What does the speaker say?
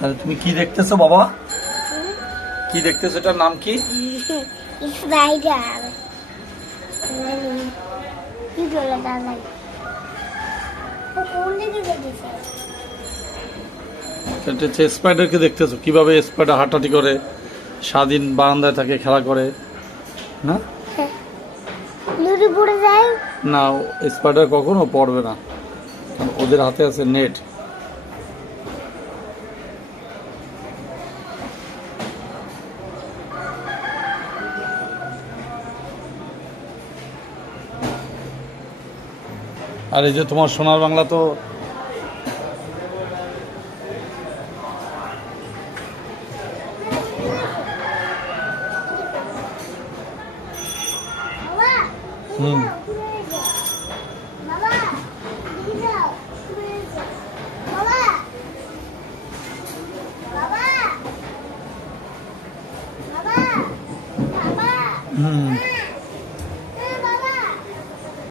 তাহলে তুমি কি দেখতেছো বাবা? কি দেখতেছো? এটার নাম কি? স্পাইডার কি বলে দাদা হচ্ছে স্পাইডারকে দেখতেছো? কীভাবে স্পাইডার হাঁটাহাঁটি করে স্বাধীন বারান্দায় থাকে খেলা করে? না পড়ে যায়। না স্পাইডার কখনো পড়বে না। ওদের হাতে আছে নেট আর এই যে তোমার সোনার বাংলা তো হুম। হুম।